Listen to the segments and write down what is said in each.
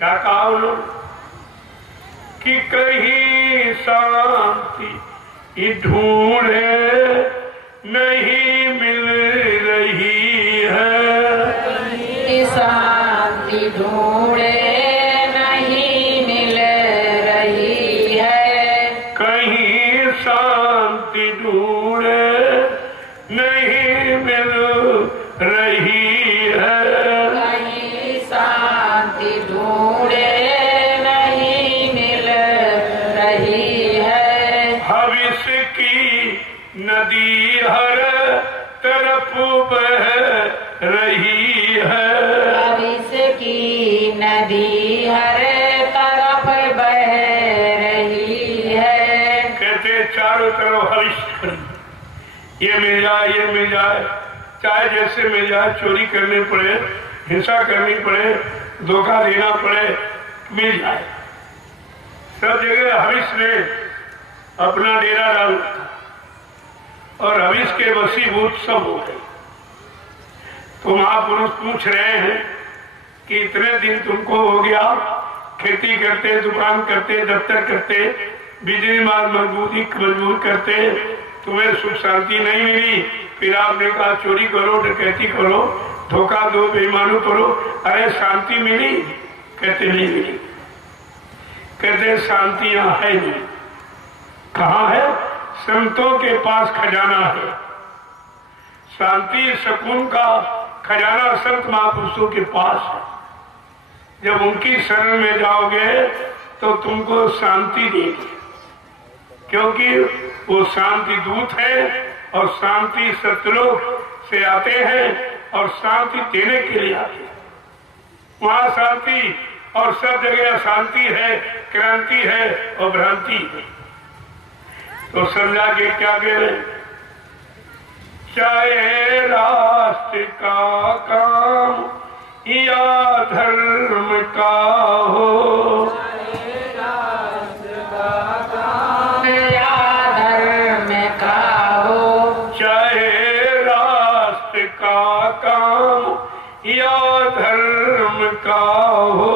क्या कहा उन्होंने कि कहीं शांति ढूंढे नहीं मिल रही है, कहीं शांति ढूंढे नहीं मिल रही है, कहीं शांति ढूंढे नहीं मिल रही है, कहीं शांति ढूंढे नहीं मिल रही है। भविष्य की नदी हर तरफ बह रही है, भविष्य की नदी हर तरफ बह रही है। कहते चारों तरफ हविष्य करें, ये मिल जाए, ये मिल जाए, चाहे जैसे मिल जाए, चोरी करनी पड़े, हिंसा करनी पड़े, धोखा देना पड़े, मिल जाए। सब जगह हविष्य ने अपना डेरा डाला और हविष्य के वशीभूत सब हो गए। तो महापुरुष पूछ रहे हैं कि इतने दिन तुमको हो गया, खेती करते, दुकान करते, दफ्तर करते, बिजली माल मजबूर करते, तुम्हें सुख शांति नहीं मिली, फिर आपने कहा चोरी करो, डकैती करो, धोखा दो, बेईमानी करो, अरे शांति मिली? कहते नहीं मिली। कहते शांति यहाँ है नहीं। कहाँ है? संतों के पास खजाना है। शांति सुकून का खजाना संत महापुरुषों के पास है। जब उनकी शरण में जाओगे तो तुमको शांति देगी, क्योंकि वो शांति दूत है और शांति सत्यलोक से आते हैं और शांति देने के लिए आते हैं। वहां शांति और सब जगह शांति है, क्रांति है और भ्रांति है। तो समझा के क्या कह रहे? चाहे राष्ट्र का काम या धर्म का हो, चाहे राष्ट्र का काम या धर्म का हो, चाहे राष्ट्र का काम या धर्म का हो,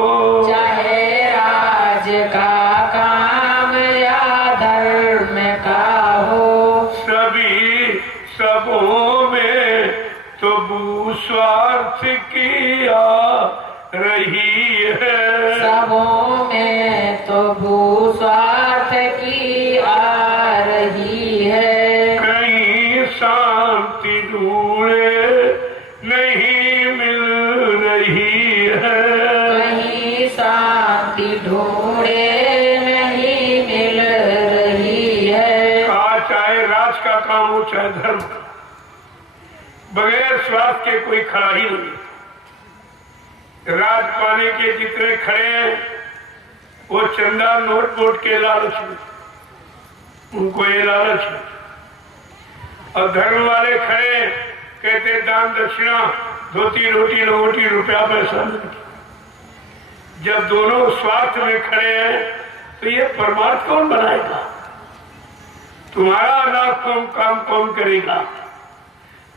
चाहे राज का काम या धर्म का हो, सभी सबों में तो भूस्वार्थ किया रही है, सबों में तो भूस्वार्थ की आ रही है। कहीं शांति ढूंढे नहीं मिल रही है, कहीं शांति ढूंढे नहीं मिल रही है। कहा चाहे राज का काम हो चाहे धर्म का, बगैर स्वार्थ के कोई खड़ा ही नहीं। राज पाने के जितने खड़े हैं वो चंदा नोट वोट के लालच में, उनको ये लालच है। और धर्म वाले खड़े कहते दान दक्षिणा, धोती रोटी लंगोटी, रुपया पैसा नहीं। जब दोनों स्वार्थ में खड़े हैं तो ये परमार्थ कौन बनाएगा? तुम्हारा अनाथ काम कौन करेगा?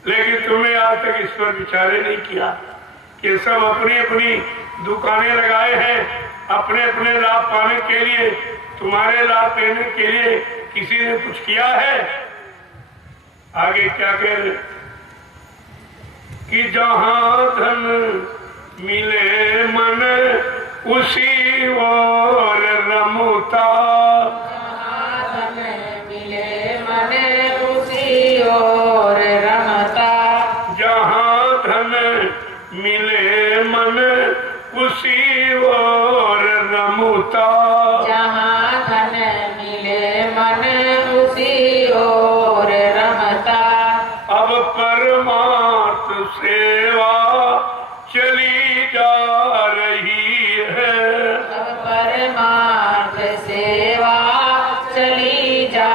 लेकिन तुम्हें आज तक इस पर विचारे नहीं किया कि सब अपनी अपनी दुकानें लगाए हैं अपने अपने लाभ पाने के लिए। तुम्हारे लाभ लेने के लिए किसी ने कुछ किया है? आगे क्या कह रहे कि जहां धन मिले मन उसी और रमता, जहाँ धन मिले मन उसी और रमता, जहां धन मिले मन उसी और रमता, जहाँ धन मिले मन उसी और रमता। अब परमार्थ सेवा चली जा रही है, अब परमार्थ सेवा चली जा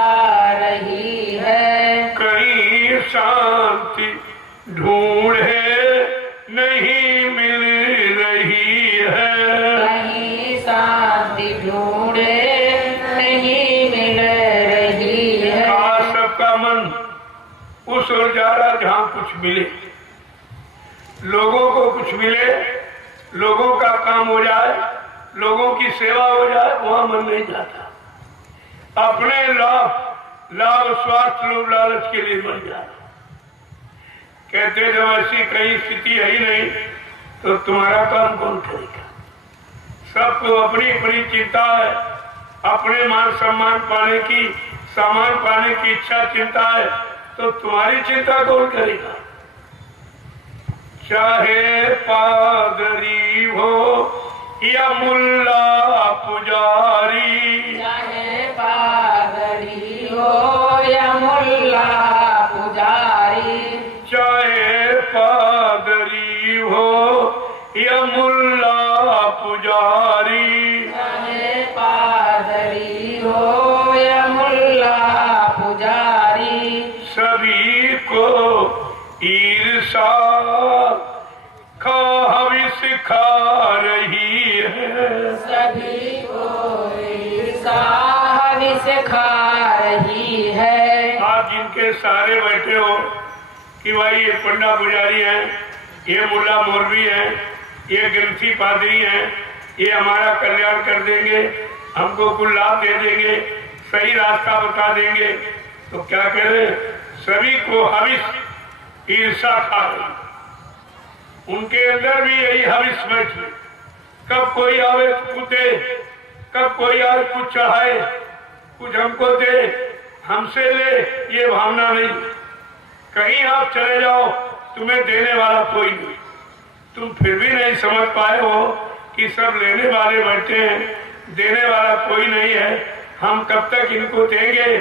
रही है। कहीं शांति ढूंढे नहीं मिल रही है, कहीं शांति ढूंढे नहीं मिल रही है। आज सबका मन उस ओर जा रहा जहां कुछ मिले, लोगों को कुछ मिले, लोगों का काम हो जाए, लोगों की सेवा हो जाए वहां मन नहीं जाता। अपने लाभ स्वार्थ लोभ लालच के लिए मर जाए। कहते जब ऐसी कहीं स्थिति है ही नहीं तो तुम्हारा काम कौन करेगा? सबको अपनी अपनी चिंता है, अपने मान सम्मान पाने की, सामान पाने की इच्छा चिंता है, तो तुम्हारी चिंता कौन करेगा? चाहे पादरी हो या मुल्ला पुजारी, चाहे पादरी हो या मुल्ला पुजारी, चाहे पादरी हो या मुल्ला पुजारी, चाहे पादरी हो या मुल्ला पुजारी, सभी को ईर्षा का हविष खा रही है। सभी को ईर्षा हविष खा रही है। आप जिनके सहारे बैठे हो कि भाई ये पंडा पुजारी है, ये मुल्ला मौलवी है, ये ग्रंथी पादरी है, ये हमारा कल्याण कर देंगे, हमको कुल लाभ दे देंगे, सही रास्ता बता देंगे, तो क्या करें? सभी को हविष ईर्षा खा रही। उनके अंदर भी यही हविष बैठी। कब कोई आवे तो कुछ दे, कब कोई आवे कुछ चढ़ाए, कुछ हमको दे, हमसे ले, ये भावना नहीं। कहीं आप चले जाओ तुम्हें देने वाला कोई नहीं। तुम फिर भी नहीं समझ पाए हो कि सब लेने वाले बैठे हैं, देने वाला कोई नहीं है। हम कब तक इनको देंगे?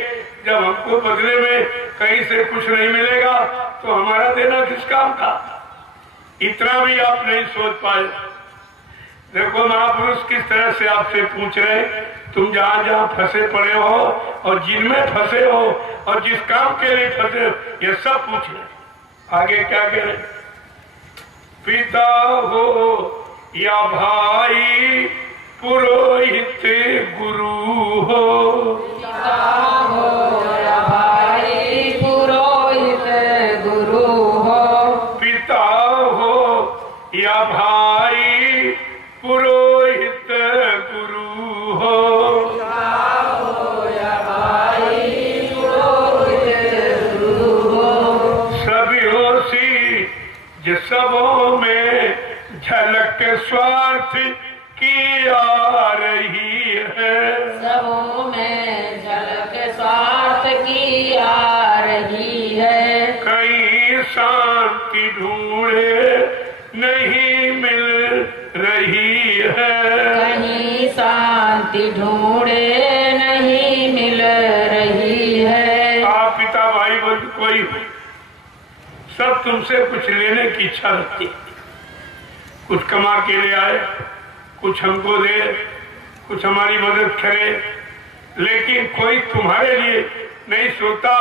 जब हमको बदले में कहीं से कुछ नहीं मिलेगा तो हमारा देना किस काम का? इतना भी आप नहीं सोच पाए। देखो महापुरुष किस तरह से आपसे पूछ रहे, तुम जहां जहां फंसे पड़े हो और जिनमें फंसे हो और जिस काम के लिए फंसे हो, ये सब पूछ रहे। आगे क्या कह रहे? पिता हो या भाई, पुरोहित गुरु हो, पिता हो या भाई, पुरोहित गुरु हो, पिता हो या भाई, पुरोहित गुरु हो, पिता हो या भाई, पुरोहित गुरु हो, सभी होशी जो सबों में झलक स्वार्थ की आ रही है। सबों में झलक स्वार्थ की आ रही है। कहीं शांति ढूंढे नहीं मिल रही है। कहीं शांति ढूंढे नहीं मिल रही है। आप पिता भाई बंधु कोई हो, सब तुमसे कुछ लेने की इच्छा रखती। कुछ कमा के ले आए, कुछ हमको दे, कुछ हमारी मदद करे, लेकिन कोई तुम्हारे लिए नहीं सोचता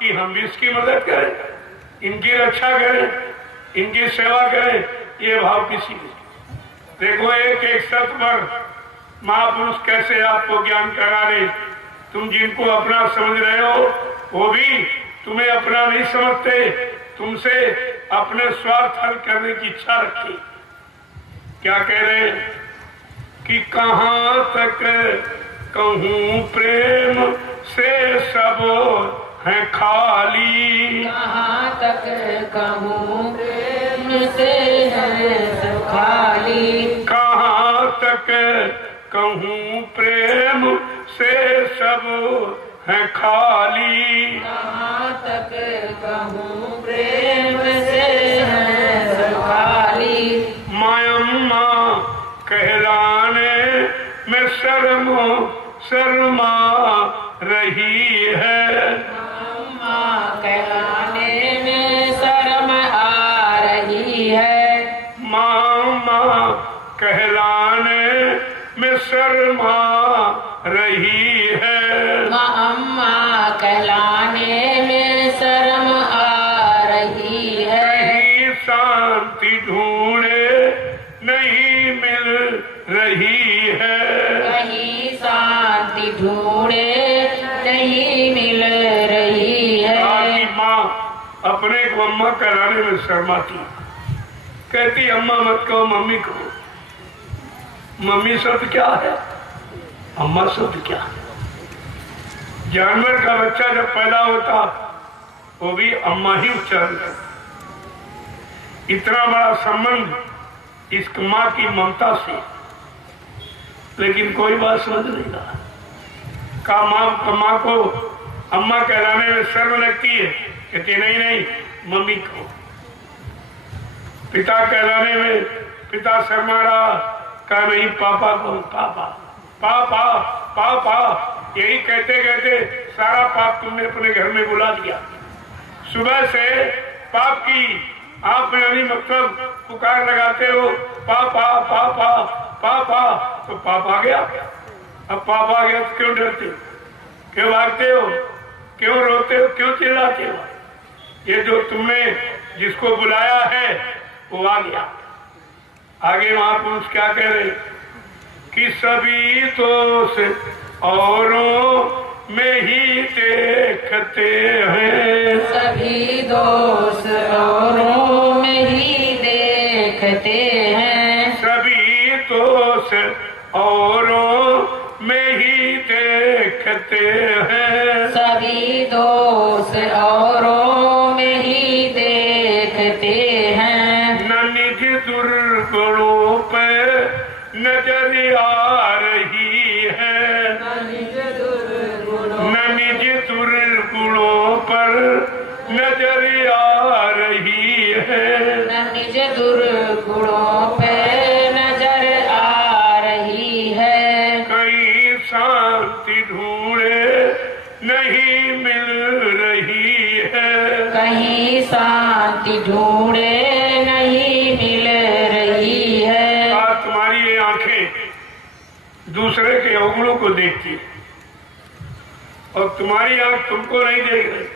कि हम भी इसकी मदद करें, इनकी रक्षा करें, इनकी सेवा करें। ये भाव किसी को। देखो एक एक शब्द पर महापुरुष कैसे आपको ज्ञान करा रहे। तुम जिनको अपना समझ रहे हो वो भी तुम्हें अपना नहीं समझते, तुमसे अपने स्वार्थ हल करने की इच्छा रखती। क्या कह रहे हैं कि कहाँ तक कहूँ प्रेम से सब है खाली, कहाँ तक कहूँ प्रेम से है सब खाली, कहाँ तक कहूँ प्रेम से सब है खाली, कहाँ तक कहूँ प्रेम से है सब खाली। मायम्मा कहलाने में शर्मा रही है। अम्मा कहलाने में शर्म आ रही है। मामा कहलाने में शर्मा रही है। अम्मा कहलाने में शर्म आ रही है। कहीं शांति ढूंढे नहीं मिल रही है। कहीं शांति ढूंढे नहीं मिल रही है। आपकी माँ अपने को अम्मा कहलाने में शर्माती, कहती अम्मा मत कहो मम्मी कहो। मम्मी शब्द क्या है, अम्मा शब्द क्या है। जानवर का बच्चा जब पैदा होता वो भी अम्मा ही उच्चारण करता। इतना बड़ा संबंध इस माँ की ममता से, लेकिन कोई बात समझ नहीं रहा। का माँ को अम्मा कहलाने में शर्म लगती है, कहती नहीं नहीं मम्मी को। पिता कहलाने में पिता शर्मा रहा, कहा नहीं पापा को, पापा पापा पापा। यही कहते कहते सारा पाप तुमने अपने घर में बुला दिया। सुबह से पाप की आप यानी मतलब पुकार लगाते हो, पापा पापा पापा, तो पाप आ गया। अब पाप आ गया तो क्यों डरते हो, क्यों भागते हो, क्यों रोते हो, क्यों चिल्लाते हो? ये जो तुमने जिसको बुलाया है वो आ गया। आगे महापुरुष क्या कह रहे कि सभी दोष औरों में ही देखते हैं, सभी दोष औरों में ही देखते हैं, सभी दोष औरों में ही देखते हैं, सभी दोष औरों में ही देखते हैं। न निज दुर्गुणों पर नजर आ रही है, न निज दुर्गुणों पर नजर आ रही है, न निज दुर्गुणों पे नजर आ रही है। कहीं शांति ढूंढे नहीं मिल रही है, कहीं शांति ढूंढे नहीं मिल रही है। आज तुम्हारी ये आंखें दूसरे के अवगुणों को देखती है और तुम्हारी आंख तुमको नहीं देख रही।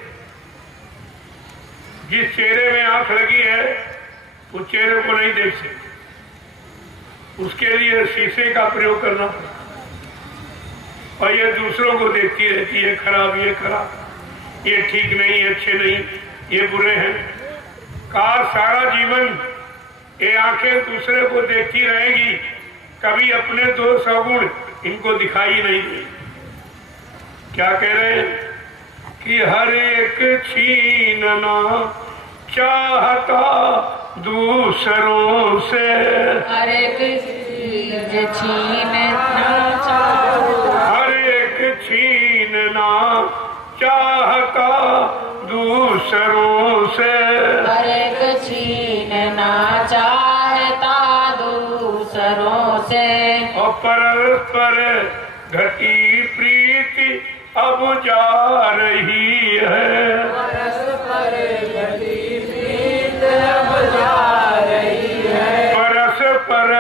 जिस चेहरे में आंख लगी है उस चेहरे को नहीं देख सकती, उसके लिए शीशे का प्रयोग करना पड़ता। और ये दूसरों को देखती रहती है, खराब, ये खराब, ये ठीक नहीं, ये अच्छे नहीं, ये बुरे हैं। का सारा जीवन ये आंखें दूसरे को देखती रहेगी, कभी अपने दोष अवगुण इनको दिखाई नहीं देगी। क्या कह रहे हैं कि हर एक छीनना चाहता दूसरों से, हर एक चीज छीनना चाहता, हर एक छीनना चाहता दूसरों से, हर एक छीनना चाहता दूसरों से। और परस्पर घटी प्रीति अब जा रही है, परस्पर घटी प्रीत अब जा रही है, परस्पर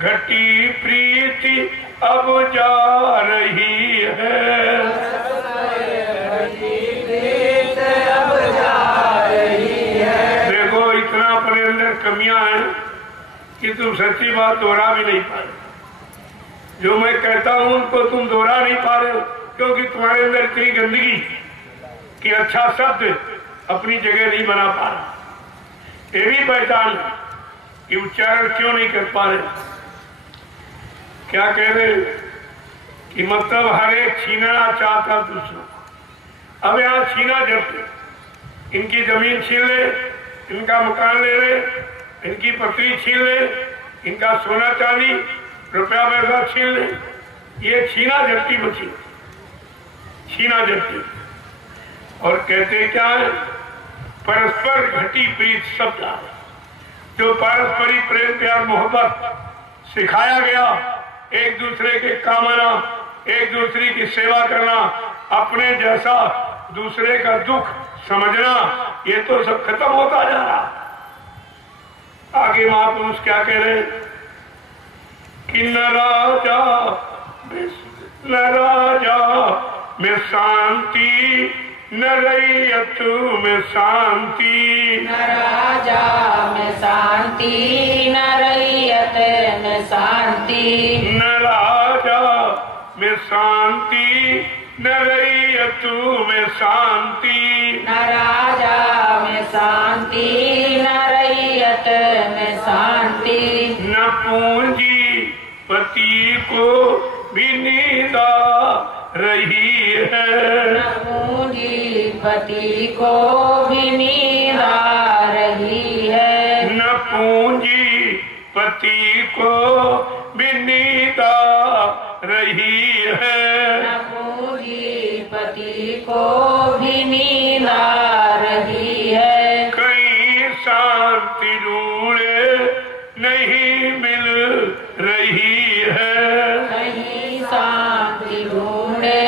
घटी प्रीति अब जा रही है, प्रीत अब जा रही है। देखो इतना अपने अंदर कमियां हैं कि तुम सच्ची बात दोहरा भी नहीं पा रहे। जो मैं कहता हूं उनको तुम दोहरा नहीं पा रहे हो, क्योंकि तुम्हारे अंदर इतनी गंदगी कि अच्छा शब्द अपनी जगह नहीं बना पा रहा। ये भी पहचान कि उच्चारण क्यों नहीं कर पा रहे। क्या कह रहे कि मतलब हर एक छीनना चाहता दूसरों। अब यहाँ छीना जब इनकी जमीन छीन ले, इनका मकान ले ले, इनकी पत्नी छीन ले, इनका सोना चांदी रुपया पैसा छीन ले, ये छीना झपटी बची, छीना झपटी। और कहते क्या है, परस्पर घटी प्रीत शब्द है। जो पारस्परिक प्रेम प्यार मोहब्बत सिखाया गया, एक दूसरे के काम आना, एक दूसरे की सेवा करना, अपने जैसा दूसरे का दुख समझना, ये तो सब खत्म होता जा रहा। आगे महापुरुष क्या कह रहे कि न राजा में शांति, न रैयत में शांति, न राजा में शांति, न रैयत में शांति, न राजा में शांति, न रैयत में शांति, न राजा में शांति, न रैयत में शांति, न पूंजी पति को भी नींद आ रही है। न पूंजीपति को भी नींद आ रही है। न पूंजीपति को भी नींद आ रही है। न पूंजीपति को भी नींद आ रही है। कहीं शांति ढूंढे नहीं मिल रही है। कहीं शांति ढूंढे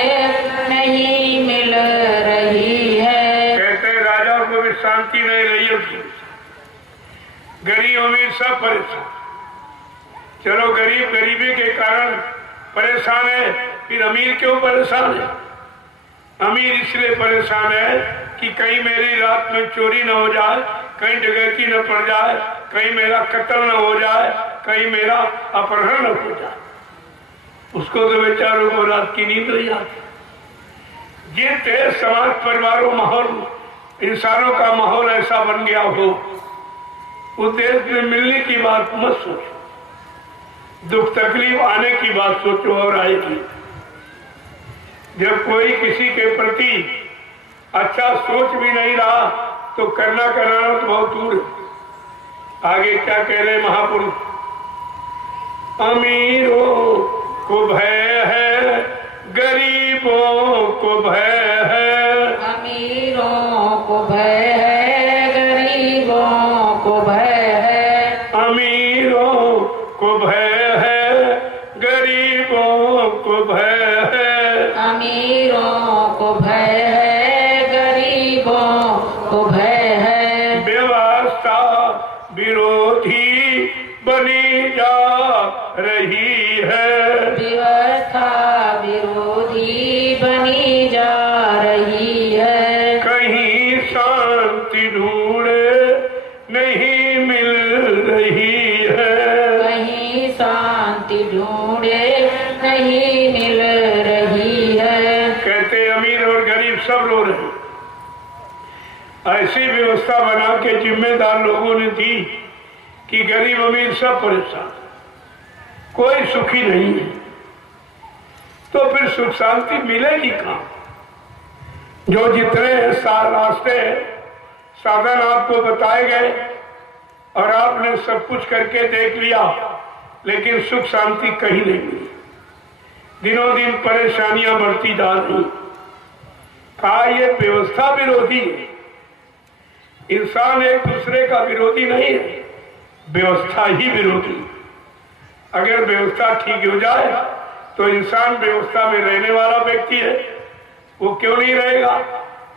नहीं मिल रही है। कहते राजा को भी शांति नहीं रही है। गरीब अमीर सब परेशान। चलो गरीब गरीबी के कारण परेशान है, फिर अमीर क्यों परेशान है? अमीर इसलिए परेशान है कि कहीं मेरी रात में चोरी न हो जाए, कहीं डकैती न पड़ जाए, कहीं मेरा कत्ल न हो जाए, कहीं मेरा अपहरण न हो जाए। उसको तो बेचारों को रात की नींद नहीं आती। जिस देश समाज परिवारों माहौल इंसानों का माहौल ऐसा बन गया हो, उस देश में मिलने की बात मत सोचो, दुख तकलीफ आने की बात सोचो और आएगी। जब कोई किसी के प्रति अच्छा सोच भी नहीं रहा तो करना कराना तो बहुत दूर है। आगे क्या कह रहे महापुरुष? अमीरों को भय है, गरीबों को भय है। अमीरों को भय है, गरीबों को भय है। अमीरों को भय है, गरीबों को भय है। अमीरों को भय है, गरीबों को भय है। व्यवस्था विरोधी बनी जा रही है। व्यवस्था विरोधी बनी जा रही है। कहीं शांति ढूंढे नहीं मिल रही है। कहीं शांति ढूंढे नहीं मिल रही है। कहते अमीर और गरीब सब रो रहे हैं। ऐसी व्यवस्था बना के जिम्मेदार लोगों ने दी कि गरीब अमीर सब परेशान, कोई सुखी नहीं है। तो फिर सुख शांति मिलेगी कहां? जो जितने रास्ते साधन आपको बताए गए और आपने सब कुछ करके देख लिया, लेकिन सुख शांति कहीं नहीं मिली। दिनों दिन परेशानियां बढ़ती जा रही। कहा ये व्यवस्था विरोधी है। इंसान एक दूसरे का विरोधी नहीं है, व्यवस्था ही विरोधी। अगर व्यवस्था ठीक हो जाए तो इंसान व्यवस्था में रहने वाला व्यक्ति है, वो क्यों नहीं रहेगा?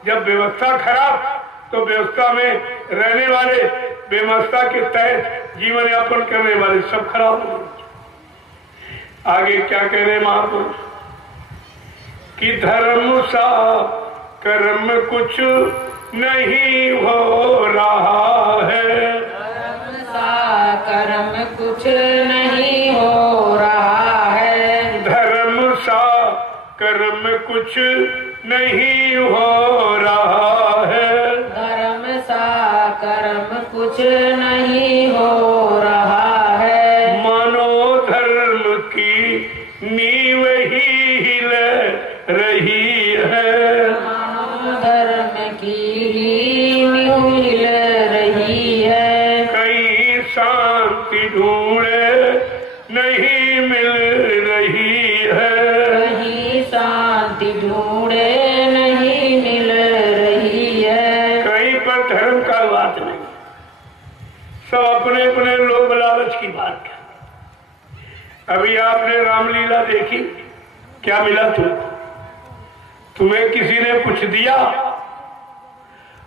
जब व्यवस्था खराब तो व्यवस्था में रहने वाले, व्यवस्था के तहत जीवन यापन करने वाले सब खराब हो। आगे क्या कह रहे महापुरुष? कि धर्म सा कर्म कुछ नहीं हो रहा है। धर्म सा कर्म कुछ नहीं हो रहा है। धर्म सा कर्म कुछ नहीं हो रहा है। धर्म सा कर्म कुछ नहीं हो रहा है। मानो धर्म की नींव ही हिल रही है। मानो धर्म की नींव हिल रही है। कहीं शांति ढूंढे नहीं मिल रही है। कहीं शांति ढूंढे नहीं मिल रही है। कहीं पर धर्म का बात नहीं, सब अपने अपने लोभ लालच की बात है। अभी आपने रामलीला देखी, क्या मिला तुम्हें किसी ने कुछ दिया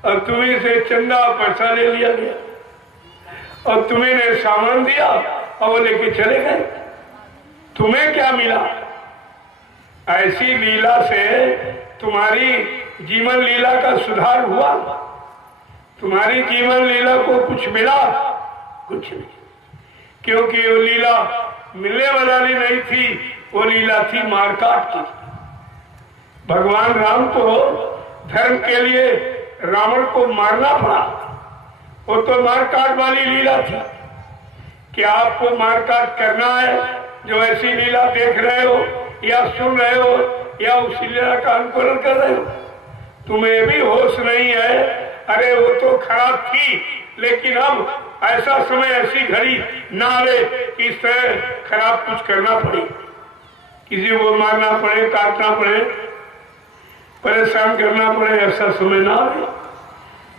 और तुम्हें से चंदा पैसा ले लिया गया और तुम्हें ने सामान दिया और वो लेके चले गए। तुम्हें क्या मिला? ऐसी लीला से तुम्हारी जीवन लीला का सुधार हुआ? तुम्हारी जीवन लीला को कुछ मिला? कुछ नहीं, क्योंकि वो लीला मिलने वाली नहीं थी, वो लीला थी मारकाट की। भगवान राम को धर्म के लिए रावण को मारना पड़ा, वो तो मारकाट वाली लीला थी कि आपको मारकाट करना है जो ऐसी लीला देख रहे हो या सुन रहे हो या उसी लीला का अनुकरण कर रहे हो? तुम्हें भी होश नहीं है? अरे वो तो खराब थी, लेकिन अब ऐसा समय, ऐसी घड़ी ना आवे कि इस तरह खराब कुछ करना पड़े, किसी को मारना पड़े, काटना पड़े, परेशान करना पड़े, ऐसा समय ना आवे।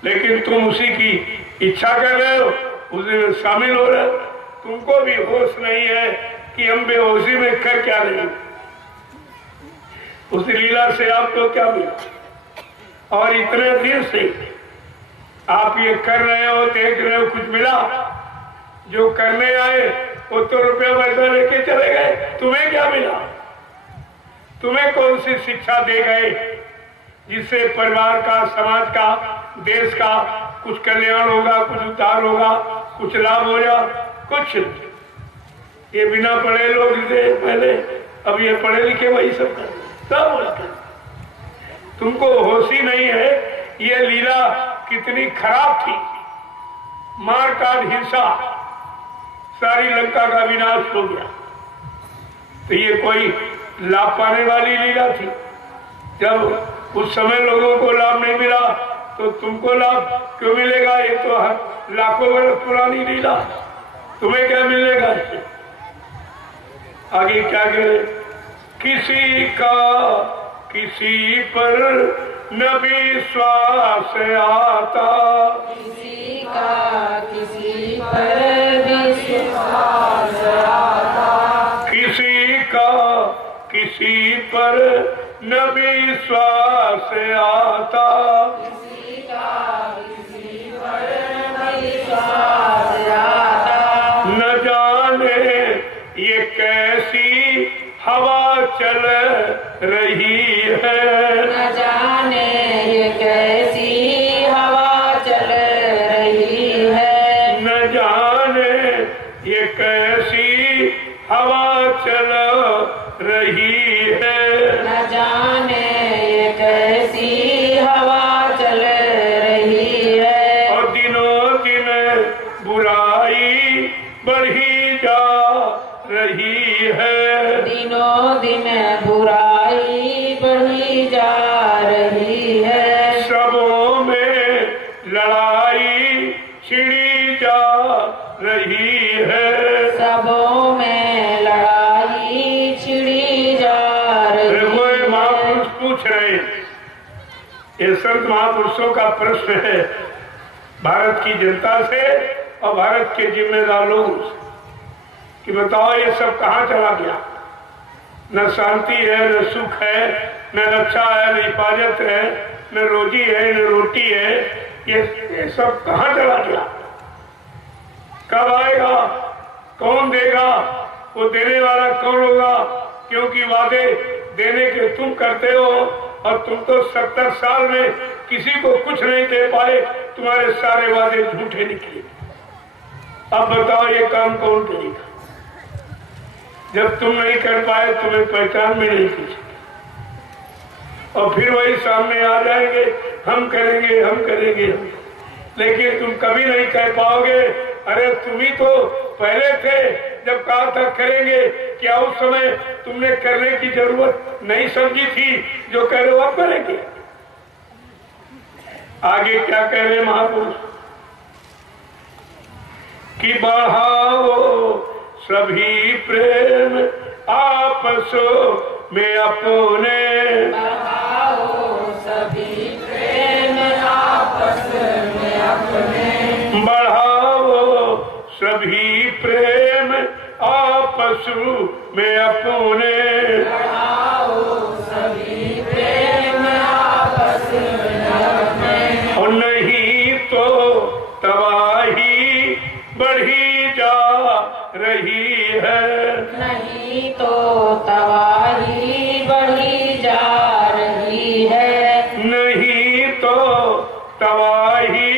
लेकिन तुम उसी की इच्छा कर रहे हो, उसी में शामिल हो रहे हो। तुमको भी होश नहीं है कि हम बेहोशी में कर क्या रहे, उस लीला से आपको क्या मिला? और इतने दिन से आप ये कर रहे हो, देख रहे हो, कुछ मिला? जो करने आए वो तो रुपया पैसा लेके चले गए, तुम्हें क्या मिला? तुम्हें कौन सी शिक्षा दे गए जिससे परिवार का, समाज का, देश का कुछ कल्याण होगा, कुछ उद्धार होगा, कुछ लाभ होगा? कुछ। ये बिना पढ़े लोग थे पहले, अब ये पढ़े लिखे वही सब कर, सब तुमको होश ही नहीं है। ये लीला कितनी खराब थी, मार काट हिंसा, सारी लंका का विनाश हो गया। तो ये कोई लाभ पाने वाली लीला थी? जब उस समय लोगों को लाभ नहीं मिला तो तुमको लाभ क्यों मिलेगा? ये तो लाखों वर्ष पुरानी लीला, तुम्हें क्या मिलेगा इससे? आगे क्या कहे? किसी का किसी पर न विश्वास आता, किसी का किसी पर विश्वास आता, किसी का किसी पर न विश्वास आता, किसी का किसी पर विश्वास आता। न जाने ये कैसी हवा चल रही है, न जाने ये कैसी हवा चल रही है, न जाने ये कैसी हवा चल रही है, न जाने ये कैसी हवा चल रही है। और दिनों दिन बुराई बढ़ी जा रही है, दिनों दिन बुराई बढ़ी जा रही है, सबों में लड़ाई छिड़ी जा रही है, सबों में लड़ाई छिड़ी जा रही वो है। महापुरुष पूछ रहे, ये संत महापुरुषों का प्रश्न है भारत की जनता से और भारत के जिम्मेदार लोगों से कि बताओ ये सब कहाँ चला गया? न शांति है, न सुख है, न रक्षा है, न हिफाजत है, न रोजी है, न रोटी है, ये सब कहाँ चला गया? कब आएगा? कौन देगा? वो देने वाला कौन होगा? क्योंकि वादे देने के तुम करते हो और तुम तो 70 साल में किसी को कुछ नहीं दे पाए, तुम्हारे सारे वादे झूठे निकले। अब बताओ ये काम कौन करेगा? जब तुम नहीं कर पाए, तुम्हें पहचान में नहीं किसी, और फिर वही सामने आ जाएंगे, हम करेंगे, हम करेंगे, हम। लेकिन तुम कभी नहीं कह पाओगे, अरे तुम ही तो पहले थे जब कहा था करेंगे। क्या उस समय तुमने करने की जरूरत नहीं समझी थी? जो कह रहे हो अब करेंगे। आगे क्या कह रहे महापुरुष कि बढ़ाओ सभी प्रेम आपसों में अपने, बढ़ाओ सभी प्रेम आपस में अपने, बढ़ाओ सभी प्रेम आपस में अपने, बढ़ाओ सभी प्रेम आपस में अपने। और नहीं तो तबाही बढ़ी जा रही है, नहीं तो तबाही बढ़ी जा रही है, नहीं तो तबाही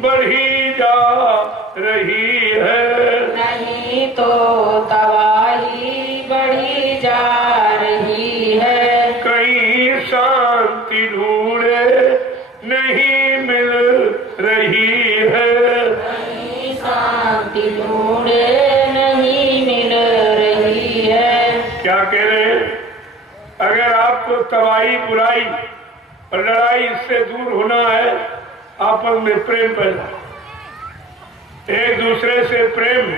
बढ़ी जा रही है, नहीं तो तबाही बढ़ी जा रही है। कहीं शांति ढूंढे नहीं मिल रही है, कहीं शांति ढूंढे नहीं मिल रही क्या कह रहे हैं? अगर आपको तबाही बुराई और लड़ाई इससे दूर होना है, आपस में प्रेम पैदा, एक दूसरे से प्रेम,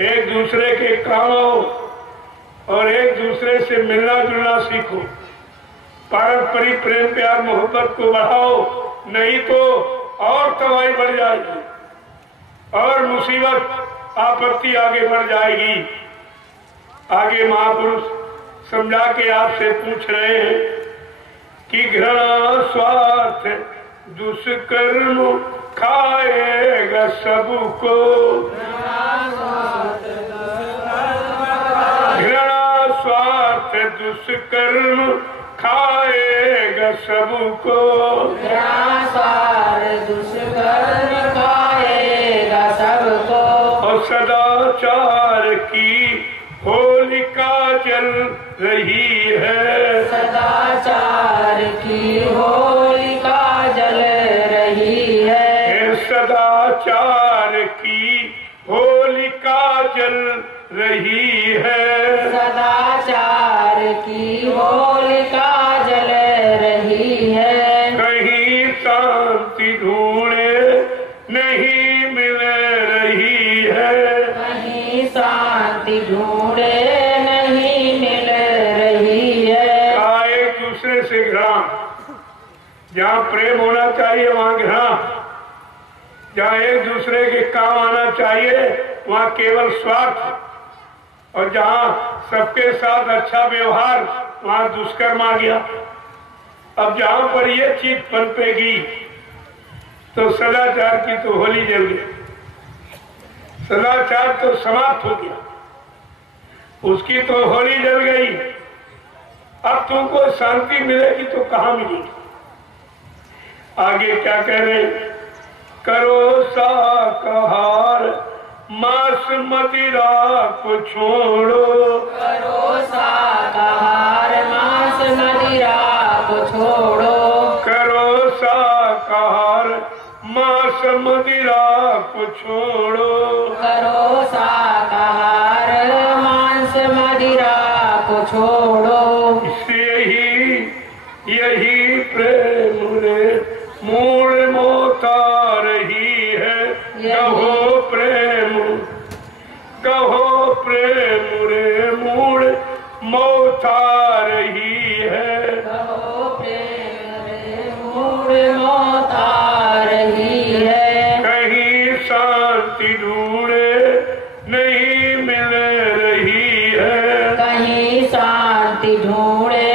एक दूसरे के काम आओ और एक दूसरे से मिलना जुलना सीखो। पारस्परिक प्रेम प्यार मोहब्बत को बढ़ाओ, नहीं तो और तबाही बढ़ जाएगी और मुसीबत आपत्ति आगे बढ़ जाएगी। आगे महापुरुष समझा के आपसे पूछ रहे हैं कि घृणा स्वार्थ दुष्कर्म खाएगा सबको, घृणा स्वार्थ दुष्कर्म खाएगा सबको, घृणा स्वार्थ दुष्कर्म खाएगा सबको, और सदाचार की होलिका जल रही है, सदाचार की होलिका जल रही है, सदाचार की होलिका जल रही है, सदाचार की होलिका जल रही है, कहीं शांति ढूंढे नहीं मिल रही है, कहीं शांति ढूंढे नहीं मिल रही है। एक दूसरे से घृणा, जहाँ प्रेम होना चाहिए वहाँ घृणा, जहाँ एक दूसरे के काम आना चाहिए वहाँ केवल स्वार्थ, और जहाँ सबके साथ अच्छा व्यवहार वहाँ दुष्कर्म आ गया। अब जहाँ पर ये चीज पनपेगी तो सदाचार की तो होली जल गई, सदाचार तो समाप्त हो गया, उसकी तो होली जल गई। अब तुमको शांति मिलेगी तो कहाँ मिलेगी? आगे क्या कह रहे? करो शाकाहार मांस मदिरा को छोड़ो, करो शाकाहार मांस मदिरा को छोड़ो, करो शाकाहार मांस मदिरा को छोड़ो, करो शाकाहार मांस मदिरा को छोड़ो, यही प्रेम रे मूल मोता रही है, कहो प्रेम, कहो प्रेम रे मूल मोता रही है, कहो प्रेम रे मूल मोता रही है, कहीं शांति ढूंढे नहीं मिल रही है, कहीं शांति ढूंढे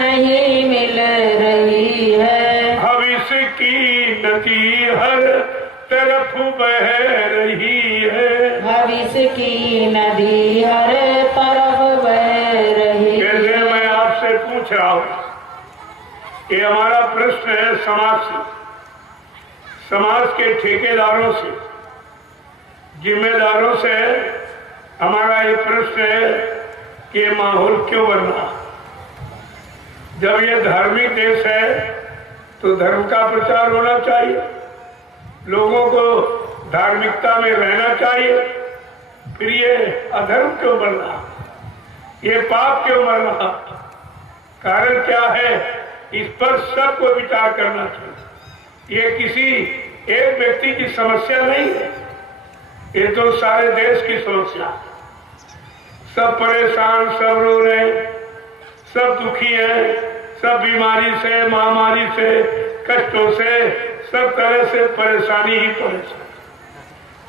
नहीं मिल रही है, भविष्य की नदी हर तरफ बह रही है, भविष्य की नदी हर तरफ बह रही है। जैसे मैं आपसे पूछ रहा हूँ, ये हमारा प्रश्न है समाज से, समाज के ठेकेदारों से, जिम्मेदारों से हमारा ये प्रश्न है कि ये माहौल क्यों बन रहा? जब ये धार्मिक देश है तो धर्म का प्रचार होना चाहिए, लोगों को धार्मिकता में रहना चाहिए, फिर ये अधर्म क्यों बन रहा, ये पाप क्यों बन रहा? कारण क्या है? इस पर सबको विचार करना चाहिए। ये किसी एक व्यक्ति की समस्या नहीं है, ये तो सारे देश की समस्या। सब परेशान, सब रो रहे, सब दुखी हैं, सब बीमारी से, महामारी से, कष्टों से, सब तरह से परेशानी ही परेशानी।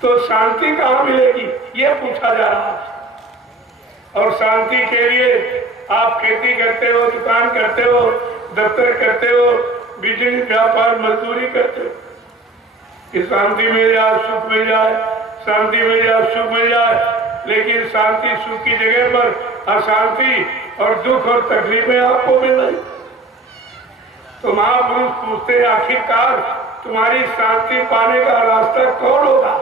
तो शांति कहाँ मिलेगी ये पूछा जा रहा है। और शांति के लिए आप खेती करते हो, दुकान करते हो, दफ्तर करते हो, बिजनेस व्यापार मजदूरी करते हो कि शांति मिल जाए, सुख मिल जाए, शांति मिल जाए, सुख मिल जाए। लेकिन शांति सुख की जगह पर अशांति और दुख और तकलीफें आपको मिल रही। तो महापुरुष पूछते आखिरकार तुम्हारी शांति पाने का रास्ता कौन होगा?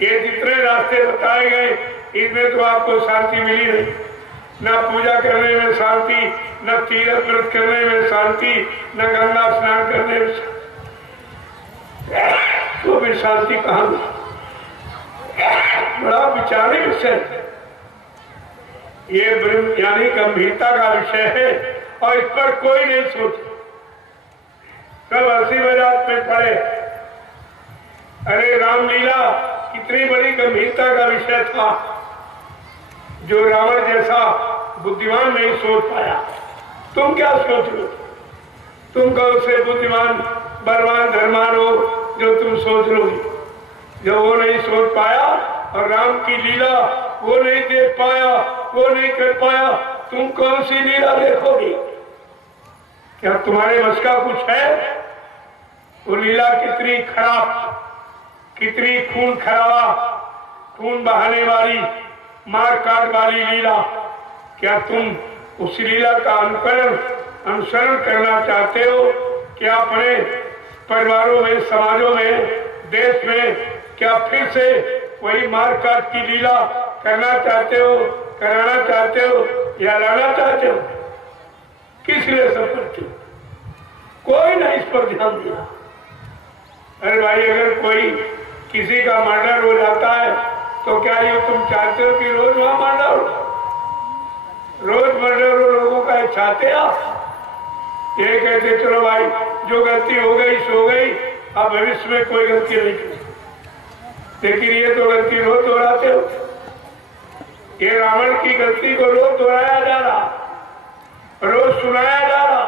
ये जितने रास्ते बताए गए इनमें तो आपको शांति मिली नहीं। न पूजा करने में शांति, न तीर्थ व्रत करने में शांति, न गंगा स्नान करने में शांति, तो भी शांति कहाँ? बड़ा विचारी विषय। ये ब्रह्म यानी गंभीरता का विषय है और इस पर कोई नहीं सोचे। सब हंसी मजाक में पड़े। अरे रामलीला कितनी बड़ी गंभीरता का विषय था जो रावण जैसा बुद्धिमान नहीं सोच पाया। तुम क्या सोच लो? तुम कौन से बुद्धिमान बलवान धर्मान हो जो तुम सोच लोगे? जो वो नहीं सोच पाया और राम की लीला वो नहीं देख पाया, वो नहीं कर पाया, तुम कौन सी लीला देखोगे? क्या तुम्हारे बस का कुछ है? वो लीला कितनी खराब, कितनी खून खराबा, खून बहाने वाली, मार काट वाली लीला। क्या तुम उस लीला का अनुसरण करना चाहते हो? क्या अपने परिवारों में, समाजों में, देश में क्या फिर से वही मार काट की लीला करना चाहते हो, कराना चाहते हो या लाना चाहते हो? किस लिए सब करते हो? कोई नहीं इस पर ध्यान दिया। अरे भाई, अगर कोई किसी का मर्डर हो जाता है तो क्या ये तुम चाहते हो कि रोज वहां मर्डर हो? रोज मर्डर हो लोगों का चाहते आप? ये कहते चलो भाई जो गलती हो गई सो गई, अब भविष्य में कोई गलती नहीं की। लेकिन ये तो गलती रोज दोहराते हो। ये रावण की गलती को रोज दोहराया जा रहा, रोज सुनाया जा रहा।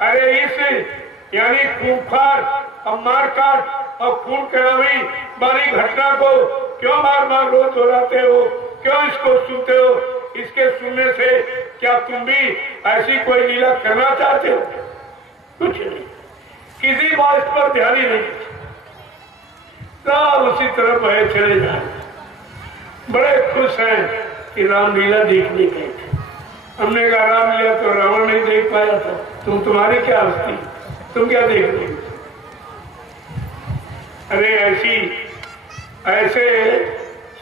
अरे इस यानी खूंखार और मारकाट और खून खराबी वाली घटना को क्यों बार बार रोज दोहराते हो? क्यों इसको सुनते हो? इसके सुनने से क्या तुम भी ऐसी कोई लीला करना चाहते हो? कुछ नहीं, किसी बात पर ध्यान ही नहीं। सब उसी तरफ बहे चले जाए। बड़े खुश हैं कि रामलीला देखने गए थे। हमने कहा रामलीला तो रावण नहीं देख पाया था, तुम्हारी क्या हस्ती, तुम क्या देख रहे? अरे ऐसे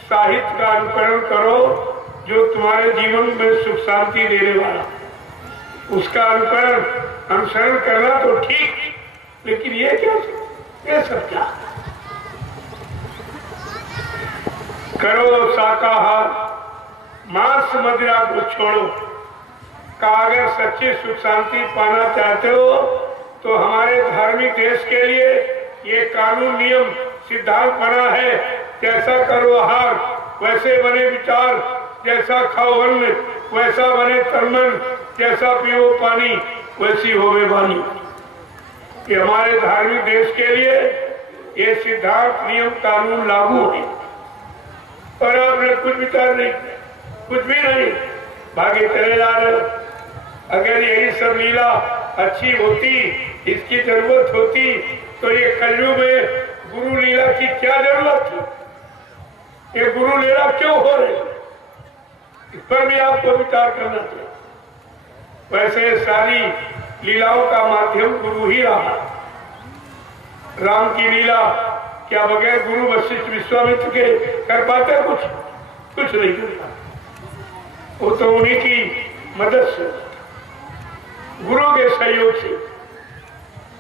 साहित्य का अनुकरण करो जो तुम्हारे जीवन में सुख शांति देने वाला, उसका अनुसरण करना तो ठीक, लेकिन ये क्या, ये सब क्या? करो शाकाहार, मांस मदिरा को छोड़ो। का अगर सच्ची सुख शांति पाना चाहते हो तो हमारे धार्मिक देश के लिए ये कानून नियम सिद्धांत बना है। जैसा करो आहार वैसे बने विचार, जैसा खाओ अन्न वैसा बने तन मन, जैसा पियो पानी वैसी होवे वाणी। ये हमारे धार्मिक देश के लिए ये सिद्धांत नियम कानून लागू है। और आपने कुछ विचार नहीं, कुछ भी नहीं, भागे चले जा रहे हो। अगर यही सब लीला अच्छी होती, इसकी जरूरत होती, तो ये कलयुग में गुरु लीला की क्या जरूरत थी? ये गुरु लीला क्यों हो रही, इस पर भी आपको विचार करना चाहिए। वैसे सारी लीलाओं का माध्यम गुरु ही रहा। राम की लीला क्या बगैर गुरु वशिष्ठ विश्वामित्र के कर पाते? कुछ नहीं करता। वो तो उन्हीं की मदद से, गुरु के सहयोग से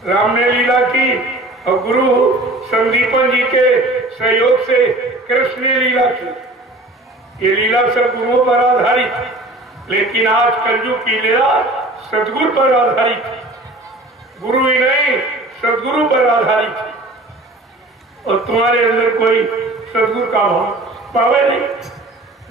राम ने लीला की और गुरु संदीपन जी के सहयोग से कृष्ण ने लीला की। ये लीला सब गुरुओं पर आधारित है, लेकिन आज कलयुग की लीला सदगुरु पर आधारित है। गुरु ही नहीं, सदगुरु पर आधारित है। और तुम्हारे अंदर कोई सदगुरु का भाव पावे नहीं।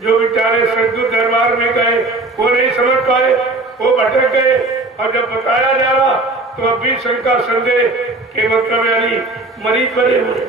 जो बेचारे सदगुरु दरबार में गए वो नहीं समझ पाए, वो भटक गए, और जब बताया जा रहा तो अब भी शंका संदेह के मतलब यानी मरीज बने हुए।